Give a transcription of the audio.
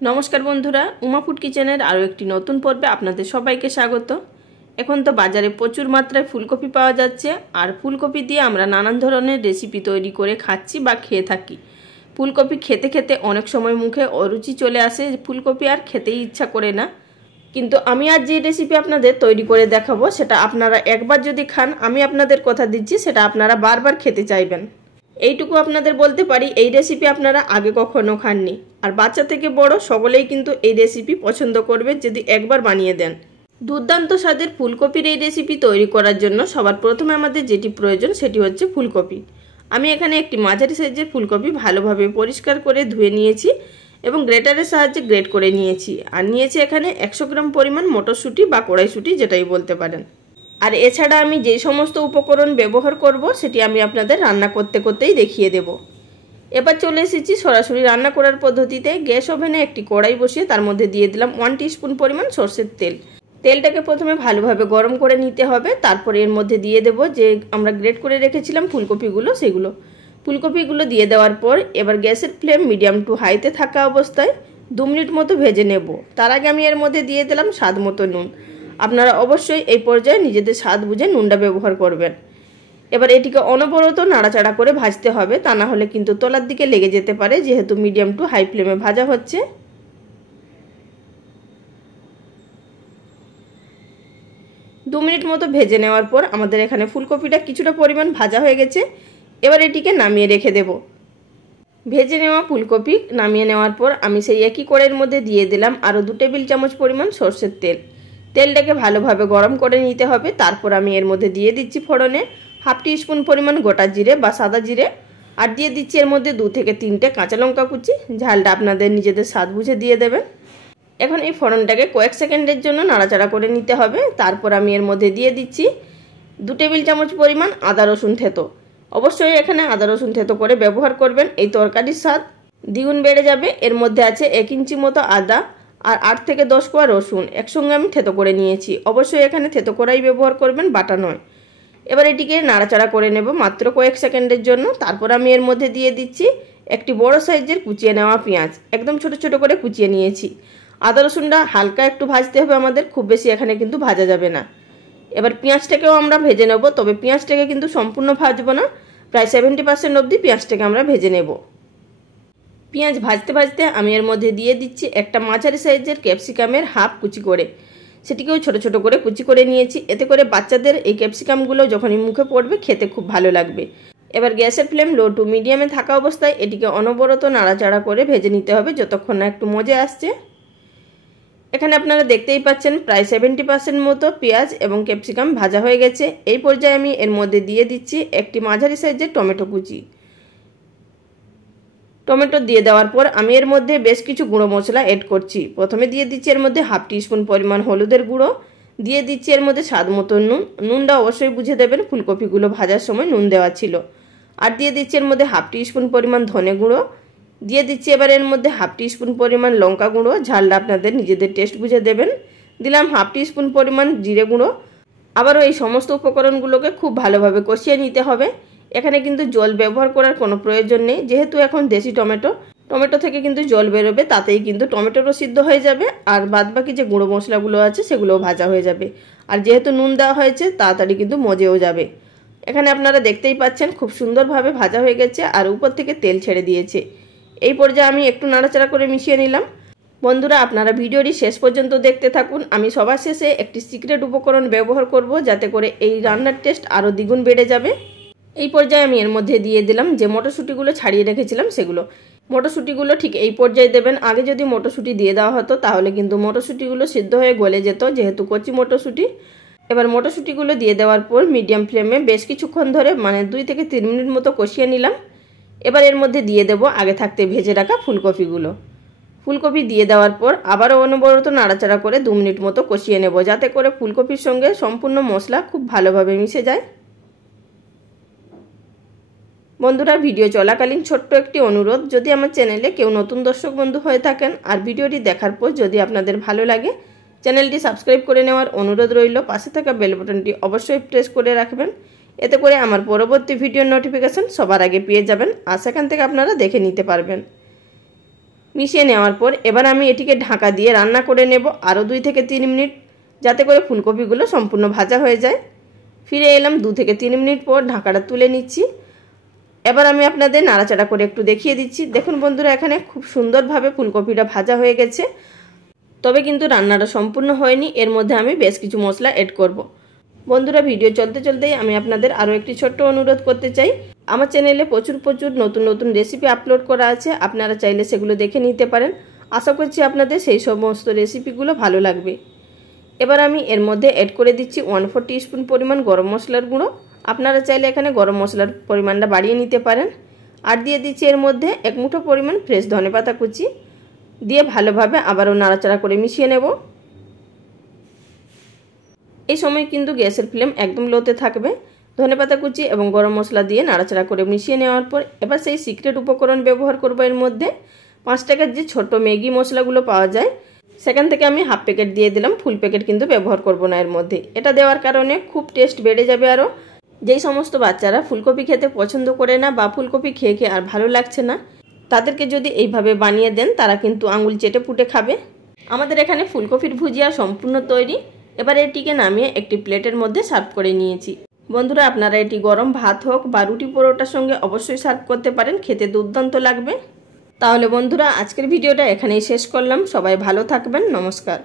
नमस्कार बंधुरा उमा फूड किचेनेर आरो एकटी नतून पर्वे आपनादेर सबाइके स्वागत। एखन तो बाजारे प्रचुर मात्राय फुलकपि पाওয়া যাচ্ছে আর ফুলকপি দিয়ে আমরা নানান ধরনের রেসিপি তৈরি করে খাচ্ছি বা খেয়ে থাকি। ফুলকপি খেতে খেতে অনেক সময় মুখে অরুচি চলে আসে, ফুলকপি আর খেতেই ইচ্ছা করে না। কিন্তু আমি আজ যে রেসিপি আপনাদের তৈরি করে দেখাবো সেটা আপনারা একবার যদি খান আমি আপনাদের কথা দিচ্ছি সেটা আপনারা বারবার খেতে চাইবেন। এইটুকু আপনাদের বলতে পারি এই রেসিপি আপনারা আগে কখনো খাননি আর বাচ্চা থেকে বড় সকলেই কিন্তু এই রেসিপি পছন্দ করবে যদি একবার বানিয়ে দেন। দুর্দান্ত স্বাদের ফুলকপির এই রেসিপি তৈরি করার জন্য সবার প্রথমে আমাদের যেটি প্রয়োজন সেটি হচ্ছে ফুলকপি। আমি এখানে একটি মাঝারি সাইজের ফুলকপি ভালোভাবে পরিষ্কার করে ধুয়ে নিয়েছি এবং গ্রেটারের সাহায্যে গ্রেট করে নিয়েছি। আর নিয়েছি এখানে 100 গ্রাম পরিমাণ মটরশুঁটি বা কড়াইশুঁটি যেটাই বলতে পারেন। আর এছাড়া আমি যে সমস্ত উপকরণ ব্যবহার করব সেটি আমি আপনাদের রান্না করতে করতেই দেখিয়ে দেব। এবার চলে এসেছি সরাসরি রান্না করার পদ্ধতিতে। গ্যাস ওভেনে একটি কড়াই বসিয়ে তার মধ্যে দিয়ে দিলাম 1 টিস্পুন পরিমাণ সরষের তেল। তেলটাকে প্রথমে ভালোভাবে গরম করে নিতে হবে, তারপরে এর মধ্যে দিয়ে দেব যে আমরা গ্রেট করে রেখেছিলাম ফুলকপিগুলো, সেগুলো ফুলকপিগুলো দিয়ে দেওয়ার পর এবার গ্যাসের ফ্লেম মিডিয়াম টু হাইতে থাকা অবস্থায় 2 মিনিট মতো ভেজে নেব। তার আগে আমি এর মধ্যে দিয়ে দিলাম স্বাদ মতো নুন। আপনারা অবশ্যই এই পর্যায়ে নিজেদের স্বাদ বুঝে নুনটা ব্যবহার করবেন। এবার এটিকে অনবরত নাড়াচাড়া করে ভাজতে হবে, তা না হলে কিন্তু তলার দিকে লেগে যেতে পারে যেহেতু মিডিয়াম টু হাই ফ্লেমে ভাজা হচ্ছে। দু মিনিট মতো ভেজে নেওয়ার পর আমাদের এখানে ফুলকপিটা কিছুটা পরিমাণ ভাজা হয়ে গেছে। এবার এটিকে নামিয়ে রেখে দেব। ভেজে নেওয়া ফুলকপি নামিয়ে নেওয়ার পর আমি সেই একই কড়াইয়ের মধ্যে দিয়ে দিলাম আরও 2 টেবিল চামচ পরিমাণ সরষের তেল। তেলটাকে ভালোভাবে গরম করে নিতে হবে। তারপর আমি এর মধ্যে দিয়ে দিচ্ছি ফোড়নে 1/2 টিস্পুন পরিমাণ গোটা জিরে বা সাদা জিরে, আর দিয়ে দিচ্ছি এর মধ্যে 2 থেকে 3টে কাঁচা লঙ্কা কুচি। ঝালটা আপনাদের নিজেদের স্বাদ বুঝে দিয়ে দেবেন। এখন এই ফোড়নটাকে কয়েক সেকেন্ডের জন্য নাড়াচাড়া করে নিতে হবে। তারপর আমি এর মধ্যে দিয়ে দিচ্ছি 2 টেবিল চামচ পরিমাণ আদা রসুন থেতো। অবশ্যই এখানে আদা রসুন থেতো করে ব্যবহার করবেন, এই তরকারির স্বাদ দ্বিগুণ বেড়ে যাবে। এর মধ্যে আছে 1 ইঞ্চি মতো আদা আর 8 থেকে 10 কোয়া রসুন একসঙ্গে আমি থেতো করে নিয়েছি। অবশ্যই এখানে থেতো করাই ব্যবহার করবেন, বাটা নয়। এবার এটিকে নাড়াচাড়া করে নেব মাত্র কয়েক সেকেন্ডের জন্য। তারপর আমি এর মধ্যে দিয়ে দিচ্ছি একটি বড় সাইজের কুচিয়ে নেওয়া পেঁয়াজ, একদম ছোট ছোট করে কুচিয়ে নিয়েছি। আদা রসুনটা হালকা একটু ভাজতে হবে আমাদের, খুব বেশি এখানে কিন্তু ভাজা যাবে না। এবার পেঁয়াজটাকেও আমরা ভেজে নেব, তবে পেঁয়াজটাকে কিন্তু সম্পূর্ণ ভাজবো না, প্রায় 70% অবধি পেঁয়াজটাকে আমরা ভেজে নেব। পেঁয়াজ ভাজতে ভাজতে আমি এর মধ্যে দিয়ে দিচ্ছি একটা মাঝারি সাইজের ক্যাপসিকামের হাফ কুচি করে, সেটিকেও ছোট ছোট করে কুচি করে নিয়েছি। এতে করে বাচ্চাদের এই ক্যাপসিকামগুলো যখনই মুখে পড়বে খেতে খুব ভালো লাগবে। এবার গ্যাসের ফ্লেম লো টু মিডিয়ামে থাকা অবস্থায় এটিকে অনবরত নাড়াচাড়া করে ভেজে নিতে হবে যতক্ষণ না একটু মজে আসছে। এখানে আপনারা দেখতেই পাচ্ছেন প্রায় 70% মতো পেঁয়াজ এবং ক্যাপসিকাম ভাজা হয়ে গেছে। এই পর্যায়ে আমি এর মধ্যে দিয়ে দিচ্ছি একটি মাঝারি সাইজের টমেটো কুচি। টমেটো দিয়ে দেওয়ার পর আমি এর মধ্যে বেশ কিছু গুঁড়ো মশলা অ্যাড করছি। প্রথমে দিয়ে দিচ্ছি এর মধ্যে 1/2 টিস্পুন পরিমাণ হলুদের গুঁড়ো, দিয়ে দিচ্ছি এর মধ্যে স্বাদ মতো নুন। নুনটা অবশ্যই বুঝে দেবেন, ফুলকপিগুলো ভাজার সময় নুন দেওয়া ছিল। আর দিয়ে দিচ্ছি এর মধ্যে 1/2 টিস্পুন পরিমাণ ধনে গুঁড়ো, দিয়ে দিচ্ছি এবার এর মধ্যে 1/2 টিস্পুন পরিমাণ লঙ্কা গুঁড়ো, ঝালটা আপনাদের নিজেদের টেস্ট বুঝে দেবেন। দিলাম 1/2 টিস্পুন পরিমাণ জিরে গুঁড়ো। আবারও এই সমস্ত উপকরণগুলোকে খুব ভালোভাবে কষিয়ে নিতে হবে। এখানে কিন্তু জল ব্যবহার করার কোনো প্রয়োজন নেই, যেহেতু এখন দেশি টমেটো থেকে কিন্তু জল বেরোবে, তাতেই কিন্তু টমেটোরও সিদ্ধ হয়ে যাবে আর বাদবাকি যে গুঁড়ো মশলাগুলো আছে সেগুলোও ভাজা হয়ে যাবে। আর যেহেতু নুন দেওয়া হয়েছে তাড়াতাড়ি কিন্তু মজেও যাবে। এখানে আপনারা দেখতেই পাচ্ছেন খুব সুন্দরভাবে ভাজা হয়ে গেছে আর উপর থেকে তেল ছেড়ে দিয়েছে। এই পর্যায়ে আমি একটু নাড়াচাড়া করে মিশিয়ে নিলাম। বন্ধুরা আপনারা ভিডিওটি শেষ পর্যন্ত দেখতে থাকুন। আমি সবার শেষে একটি সিক্রেট উপকরণ ব্যবহার করব যাতে করে এই রান্নার টেস্ট আরও দ্বিগুণ বেড়ে যাবে। এই পর্যায়ে আমি এর মধ্যে দিয়ে দিলাম যে মটরশুঁটিগুলো ছাড়িয়ে রেখেছিলাম সেগুলো। মটরশুঁটিগুলো ঠিক এই পর্যায়ে দেবেন। আগে যদি মটরশুঁটি দিয়ে দেওয়া হতো তাহলে কিন্তু মটরশুঁটিগুলো সিদ্ধ হয়ে গলে যেত, যেহেতু কচি মটরশুঁটি। এবার মটরশুঁটিগুলো দিয়ে দেওয়ার পর মিডিয়াম ফ্লেমে বেশ কিছুক্ষণ ধরে 2 থেকে 3 মিনিট মতো কষিয়ে নিলাম। এবার এর মধ্যে দিয়ে দেব আগে থাকতে ভেজে রাখা ফুলকপিগুলো। ফুলকপি দিয়ে দেওয়ার পর আবারও অনবরত নাড়াচাড়া করে 2 মিনিট মতো কষিয়ে নেব, যাতে করে ফুলকপির সঙ্গে সম্পূর্ণ মশলা খুব ভালোভাবে মিশে যায়। বন্ধুরা ভিডিও চলাকালীন ছোট্ট একটি অনুরোধ, যদি আমার চ্যানেলে কেউ নতুন দর্শক বন্ধু হয়ে থাকেন আর ভিডিওটি দেখার পর যদি আপনাদের ভালো লাগে চ্যানেলটি সাবস্ক্রাইব করে নেওয়ার অনুরোধ রইল। পাশে থাকা বেল বাটনটি অবশ্যই প্রেস করে রাখবেন, এতে করে আমার পরবর্তী ভিডিওর নোটিফিকেশন সবার আগে পেয়ে যাবেন আর সেখান থেকে আপনারা দেখে নিতে পারবেন। মিশিয়ে নেওয়ার পর এবার আমি এটিকে ঢাকা দিয়ে রান্না করে নেব আরও 2 থেকে 3 মিনিট, যাতে করে ফুলকপিগুলো সম্পূর্ণ ভাজা হয়ে যায়। ফিরে এলাম 2 থেকে 3 মিনিট পর, ঢাকাটা তুলে নিচ্ছি। এবার আমি আপনাদের নাড়াচাড়া করে একটু দেখিয়ে দিচ্ছি। দেখুন বন্ধুরা, এখানে খুব সুন্দরভাবে ফুলকপিটা ভাজা হয়ে গেছে। তবে কিন্তু রান্নাটা সম্পূর্ণ হয়নি, এর মধ্যে আমি বেশ কিছু মশলা অ্যাড করব। বন্ধুরা, ভিডিও চলতে চলতেই আমি আপনাদের আরও একটি ছোট্ট অনুরোধ করতে চাই। আমার চ্যানেলে প্রচুর নতুন নতুন রেসিপি আপলোড করা আছে, আপনারা চাইলে সেগুলো দেখে নিতে পারেন। আশা করছি আপনাদের সেই সমস্ত রেসিপিগুলো ভালো লাগবে। এবার আমি এর মধ্যে অ্যাড করে দিচ্ছি 1/4 টিস্পুন পরিমাণ গরম মশলার গুঁড়ো। আপনারা চাইলে এখানে গরম মশলার পরিমাণটা বাড়িয়ে নিতে পারেন। আর দিয়ে দিচ্ছি এর মধ্যে 1 মুঠো পরিমাণ ফ্রেশ ধনেপাতা কুচি, দিয়ে ভালোভাবে আবারও নাড়াচাড়া করে মিশিয়ে নেব। এই সময় কিন্তু গ্যাসের ফ্লেম একদম লোতে থাকবে। ধনেপাতা কুচি এবং গরম মশলা দিয়ে নাড়াচাড়া করে মিশিয়ে নেওয়ার পর এবার সেই সিক্রেট উপকরণ ব্যবহার করব। এর মধ্যে 5 টাকার যে ছোট ম্যাগি মশলাগুলো পাওয়া যায়, সেখান থেকে আমি হাফ প্যাকেট দিয়ে দিলাম, ফুল প্যাকেট কিন্তু ব্যবহার করব না এর মধ্যে। এটা দেওয়ার কারণে খুব টেস্ট বেড়ে যাবে। আরও যেই সমস্ত বাচ্চারা ফুলকপি খেতে পছন্দ করে না বা ফুলকপি খেয়ে আর ভালো লাগছে না, তাদেরকে যদি এইভাবে বানিয়ে দেন, তারা কিন্তু আঙুল চেটে পুটে খাবে। আমাদের এখানে ফুলকপির ভুজিয়া সম্পূর্ণ তৈরি। এবার এটিকে নামিয়ে একটি প্লেটের মধ্যে সার্ভ করে নিয়েছি। বন্ধুরা, আপনারা এটি গরম ভাত হোক বা রুটি পরোটার সঙ্গে অবশ্যই সার্ভ করতে পারেন, খেতে দুর্দান্ত লাগবে। তাহলে বন্ধুরা, আজকের ভিডিওটা এখানেই শেষ করলাম। সবাই ভালো থাকবেন। নমস্কার।